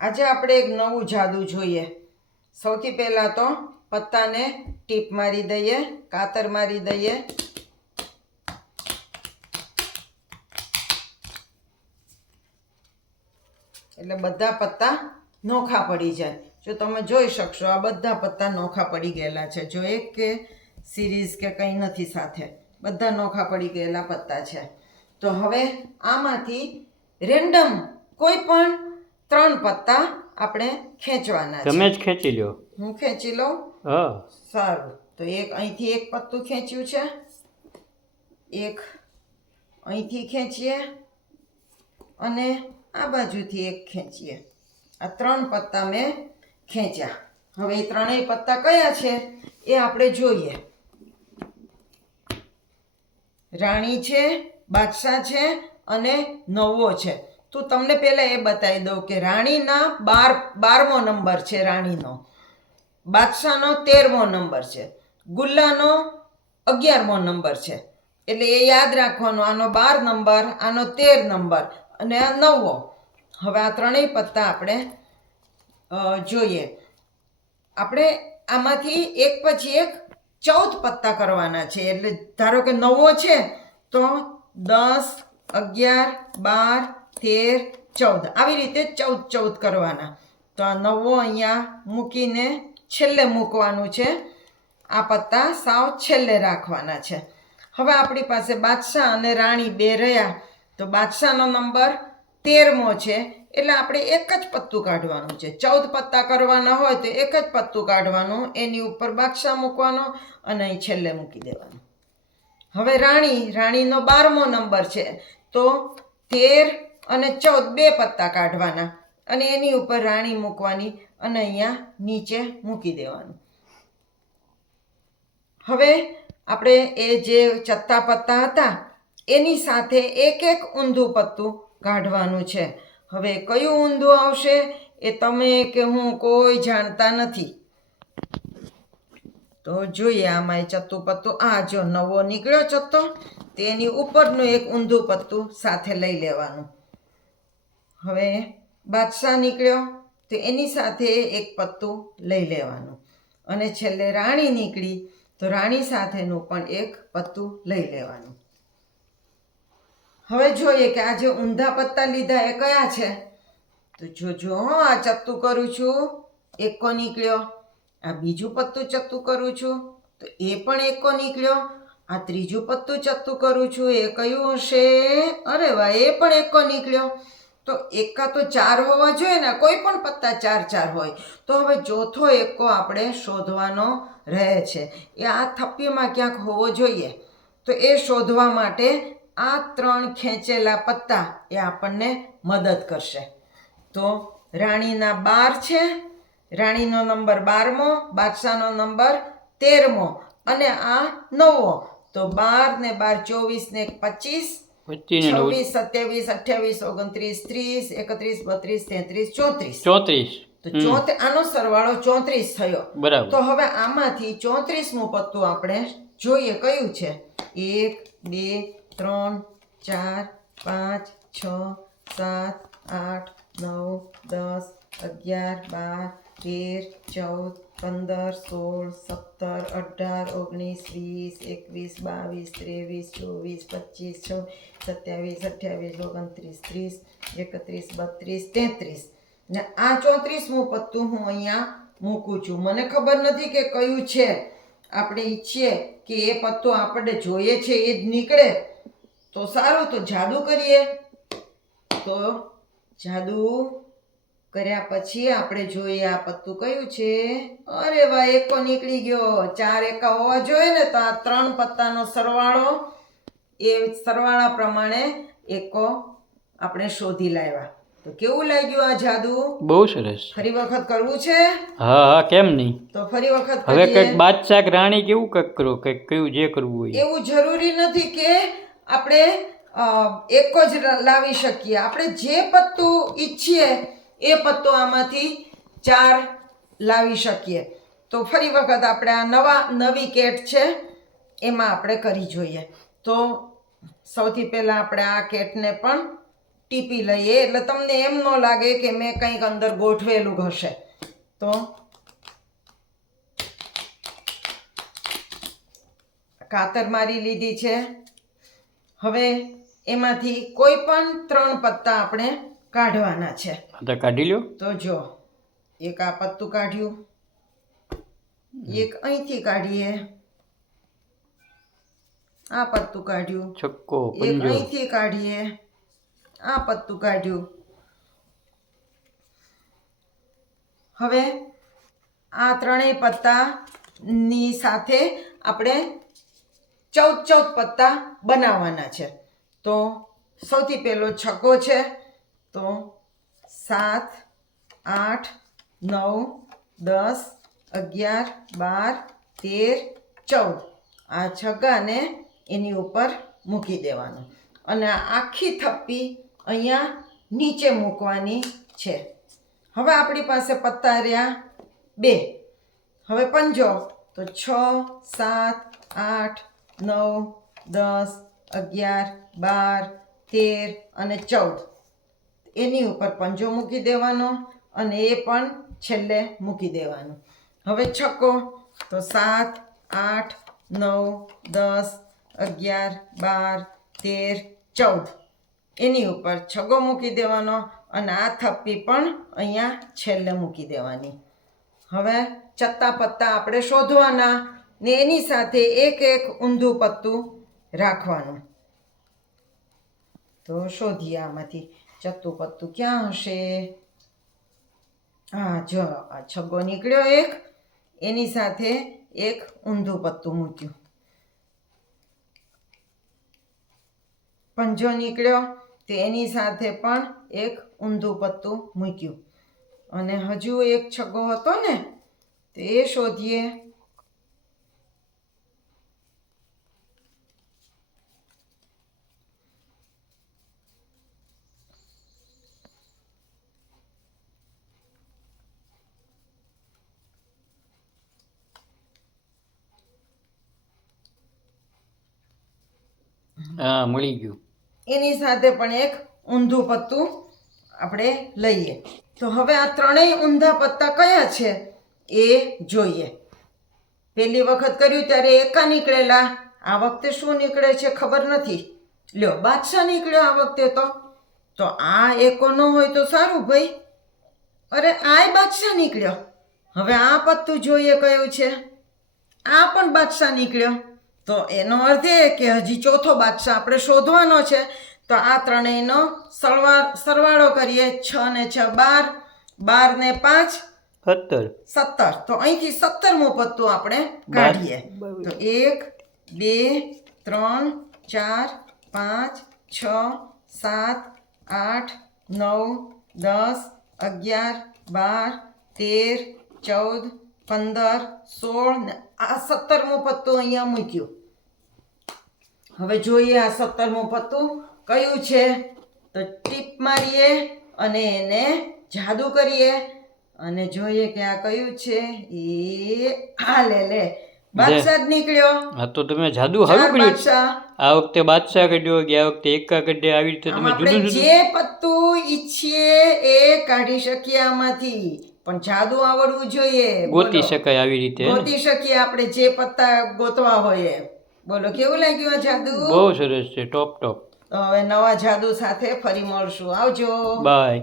આજે આપણે એક નવું જાદુ જોઈએ. સૌથી પહેલાં તો પત્તાને ટીપ મારી દઈએ, કાતર મારી દઈએ. એટલે બધા પત્તા નોખા પડી જાય. જો તમે જોઈ શકશો, આ બધા પત્તા નોખા પડી ગયેલા છે. જો એક કે સિરીઝ કે કંઈ નથી સાથે, બધા નોખા પડી ગયેલા પત્તા છે. તો હવે આમાંથી રેન્ડમ કોઈ પણ ત્રણ પત્તા આપણે ખેંચવાના છે. તમે જ ખેંચી લ્યો હું ખેંચી લઉં? હા. સારું. તો એક અહીંથી એક પત્તું ખેંચ્યું છે. એક અહીંથી ખેંચીએ અને આ બાજુથી એક ખેંચીએ. આ ત્રણ પત્તા મેં ખેંચ્યા. હવે એ ત્રણેય પત્તા કયા છે એ આપણે જોઈએ. રાણી છે બાદશાહ છે અને નવો છે. તો તમને પહેલાં એ બતાવી દઉં કે રાણીના બાર, બારમો નંબર છે રાણીનો. બાદશાહનો તેરમો નંબર છે. ગુલ્લાનો અગિયારમો નંબર છે. એટલે એ યાદ રાખવાનો, આનો બાર નંબર, આનો તેર નંબર અને આ નવમો. હવે આ ત્રણેય પત્તા આપણે જોઈએ. આપણે આમાંથી એક પછી એક ચૌદ પત્તા કરવાના છે. એટલે ધારો કે નવો છે, તો દસ, અગિયાર, બાર તેર, ચૌદ. આવી રીતે ચૌદ ચૌદ કરવાના. તો આ નવો અહીંયા મૂકીને છેલ્લે મૂકવાનું છે. આ પત્તા સાવ છેલ્લે રાખવાના છે. હવે આપણી પાસે બાદશાહ અને રાણી બે રહ્યા. તો બાદશાહનો નંબર તેરમો છે. એટલે આપણે એક જ પત્તું કાઢવાનું છે. ચૌદ પત્તા કરવાના હોય તો એક જ પત્તું કાઢવાનું. એની ઉપર બાદશાહ મૂકવાનો અને અહીં છેલ્લે મૂકી દેવાનું. હવે રાણી, રાણીનો બારમો નંબર છે. તો તેર અને ચૌદ બે પત્તા કાઢવાના. અને એની ઉપર રાણી મૂકવાની અને અહીંયા નીચે મૂકી દેવાનું. હવે આપણે એ જે ચત્તા પત્તા હતા, એની સાથે એક એક ઊંધું પત્તું કાઢવાનું છે. હવે કયું ઊંધું આવશે એ તમે કે હું કોઈ જાણતા નથી. તો જોઈએ આમાં એ ચત્તું પત્તું. આ જો નવો નીકળ્યો ચત્તો, તેની ઉપરનું એક ઊંધું પત્તું સાથે લઈ લેવાનું. હવે બાદશાહ નીકળ્યો તો એની સાથે એક પત્તું લઈ લેવાનું. અને છેલ્લે રાણી નીકળી તો રાણી સાથેનું પણ એક પત્તું લઈ લેવાનું. હવે જોઈએ કે આ જે ઊંધા પત્તા લીધા એ કયા છે? તો જોજો હો આ ચત્તું કરું છું. એકો નીકળ્યો. આ બીજું પત્તું ચત્તું કરું છું. તો એ પણ એકો નીકળ્યો. આ ત્રીજું પત્તું ચત્તું કરું છું. એ કયું હશે? અરે વાહ, એ પણ એકો નીકળ્યો. તો એકા તો ચાર હોવા જોઈએ ને, કોઈ પણ પત્તા ચાર ચાર હોય. તો હવે ચોથો એકો આપણે શોધવાનો રહે છે. એ આ થપ્પીમાં ક્યાંક હોવો જોઈએ. તો એ શોધવા માટે આ ત્રણ ખેંચેલા પત્તા એ આપણને મદદ કરશે. તો રાણીના બાર છે, રાણીનો નંબર બારમો, બાદશાહનો નંબર તેરમો અને આ નવમો. તો બાર ને બાર ચોવીસ ને પચીસ છવ્વીસ સત્યાવીસ અઠ્યાવીસ ઓગણત્રીસ ત્રીસ એકત્રીસ બત્રીસ તેત્રીસ ચોત્રીસ. ચોત્રીસ. આનો સરવાળો ચોત્રીસ થયો. બરાબર. તો હવે આમાંથી ચોત્રીસમું પત્તું આપણે જોઈએ કયું છે? એક બે ત્રણ ચાર પાંચ છ સાત આઠ નવ દસ અગિયાર બાર તેર ચૌદ પંદર, સોળ, સત્તર, અઢાર, ઓગણીસ, વીસ, એકવીસ, બાવીસ, ત્રેવીસ, ચોવીસ, પચીસ છ સત્યાવીસ, અઠ્યાવીસ, ઓગણત્રીસ, ત્રીસ, એકત્રીસ, બત્રીસ, તેત્રીસ. ને આ ચોત્રીસમું પત્તું હું અહીંયા મૂકું છું. મને ખબર નથી કે કયું છે. આપણે ઈચ્છીએ કે એ પત્તો આપણે જોઈએ છે, એ જ નીકળે. તો સારું, તો જાદુ કરીએ. તો જાદુ કર્યા પછી આપણે જોઈએ આ પત્તું કયું છે? અરે વાહ એકો નીકળી ગયો. ચાર એકા હોવા જોઈએ ને તો આ ત્રણ પત્તાનો સરવાળો એ સરવાળા પ્રમાણે એકો આપણે શોધી લાવ્યા. તો કેવું લાગ્યું આ જાદુ? બહુ સરસ. ફરી વખત કરવું છે? હા હા કેમ નહીં? તો ફરી વખત હવે કંઈક બાદશાહ રાણી કેવું કંઈક કરો કંઈક કયું જે કરવું હોય. એવું જરૂરી નથી કે આપણે એક જ લાવી શકીએ. આપણે જે પત્તું ઈચ્છીએ એ પત્તો આમાંથી ચાર લાવી શકીએ. તો ફરી વખત આપણે આ નવા, નવી કેટ છે, એમાં આપણે કરી જોઈએ. તો સૌથી પહેલાં આપણે આ કેટને પણ ટીપી લઈએ. એટલે તમને એમ ન લાગે કે મેં કંઈક અંદર ગોઠવેલું હશે. તો કાતર મારી લીધી છે. હવે એમાંથી કોઈ પણ ત્રણ પત્તા આપણે કાઢવાના છે. તો કાઢી લ્યો. તો જો એક આ પત્તું કાઢ્યું. એક અહીંથી કાઢીએ. આ પત્તું કાઢ્યું. છક્કો એક અહીંથી કાઢીએ. આ પત્તું કાઢ્યું. હવે આ ત્રણેય પત્તાની સાથે આપણે ચૌદ ચૌદ પત્તા બનાવવાના છે. તો સૌથી પહેલો છક્કો છે. તો સાત, આઠ, નવ, દસ, અગિયાર, બાર, તેર, ચૌદ. આ છગ્ગાને એની ઉપર મૂકી દેવાનું. અને આખી થપ્પી અહીંયા નીચે મૂકવાની છે. હવે આપણી પાસે પત્તા રહ્યા બે. હવે પંજો. તો છ, સાત, આઠ, નવ, દસ, અગિયાર, બાર, તેર અને ચૌદ. એની ઉપર પંજો મૂકી દેવાનો અને એ પણ છેલ્લે મૂકી દેવાનું. હવે છક્કો, તો સાત, આઠ, નવ, દસ, અગિયાર, બાર, તેર, ચૌદ. એની ઉપર છગ્ગો મૂકી દેવાનો અને આ થપ્પી પણ અહીંયા છેલ્લે મૂકી દેવાની. હવે ચત્તા પત્તા આપણે શોધવાના ને એની સાથે એક એક ઊંધું પત્તું રાખવાનું. તો શોધીએ આમાંથી. ચત્તું પત્તું ક્યાં હશે હા જો, આ છગ્ગો નીકળ્યો એક, એની સાથે એક ઊંધું પત્તું મૂક્યું. પંજો નીકળ્યો, તો એની સાથે પણ એક ઊંધું પત્તું મૂક્યું. અને હજુ એક છગ્ગો હતો ને, તો એ શોધીએ. હા મળી ગયું. એની સાથે પણ એક ઊંધું પત્તું આપણે લઈએ. તો હવે આ ત્રણેય ઊંધા પત્તા કયા છે એ જોઈએ. પહેલી વખત કર્યું ત્યારે એકા નીકળેલા. આ વખતે શું નીકળે છે ખબર નથી. લ્યો, બાદશાહ નીકળ્યો આ વખતે તો. તો આ એકો ન હોય તો સારું ભાઈ. અરે આય બાદશાહ નીકળ્યો. હવે આ પત્તું જોઈએ કયું છે? આ પણ બાદશાહ નીકળ્યો. તો એનો અર્થ એ કે હજી ચોથો બાદશાહ આપણે શોધવાનો છે. તો આ ત્રણેયનો સરવા સરવાળો કરીએ. છ ને છ બાર બાર ને પાંચ સત્તર. સત્તર. તો અહીંથી સત્તરમું પત્તું આપણે કાઢીએ. તો એક બે ત્રણ ચાર પાંચ છ સાત આઠ નવ દસ અગિયાર બાર તેર ચૌદ પંદર સોળ ને આ સત્તરમું પત્તું અહીંયા મૂક્યું. હવે જોઈએ આ સત્તરમું પત્તું કયું છે? તો ટીપ મારીએ અને એને જાદુ કરીએ. અને જોઈએ કે આ કયું છે? એ આ લે લે. બાદશાહ નીકળ્યો. હા તો તમે જાદુ હારું કર્યું? આ વખતે બાદશાહ કાઢ્યો ગયા વખતે એકા કાઢ્યા? આવી રીતે તમે જુદું જુદું જે પત્તું ઈચ્છીએ એ કાઢી શકીએ આમાંથી. પણ જાદુ આવડવું જોઈએ. ગોતી શકાય આવી રીતે ગોતી શકીએ આપણે જે પત્તા ગોતવા હોય. બોલો કેવું લાગ્યું આ જાદુ? બહુ સરસ છે ટોપ ટોપ. હવે નવા જાદુ સાથે ફરી મળશું. આવજો. બાય.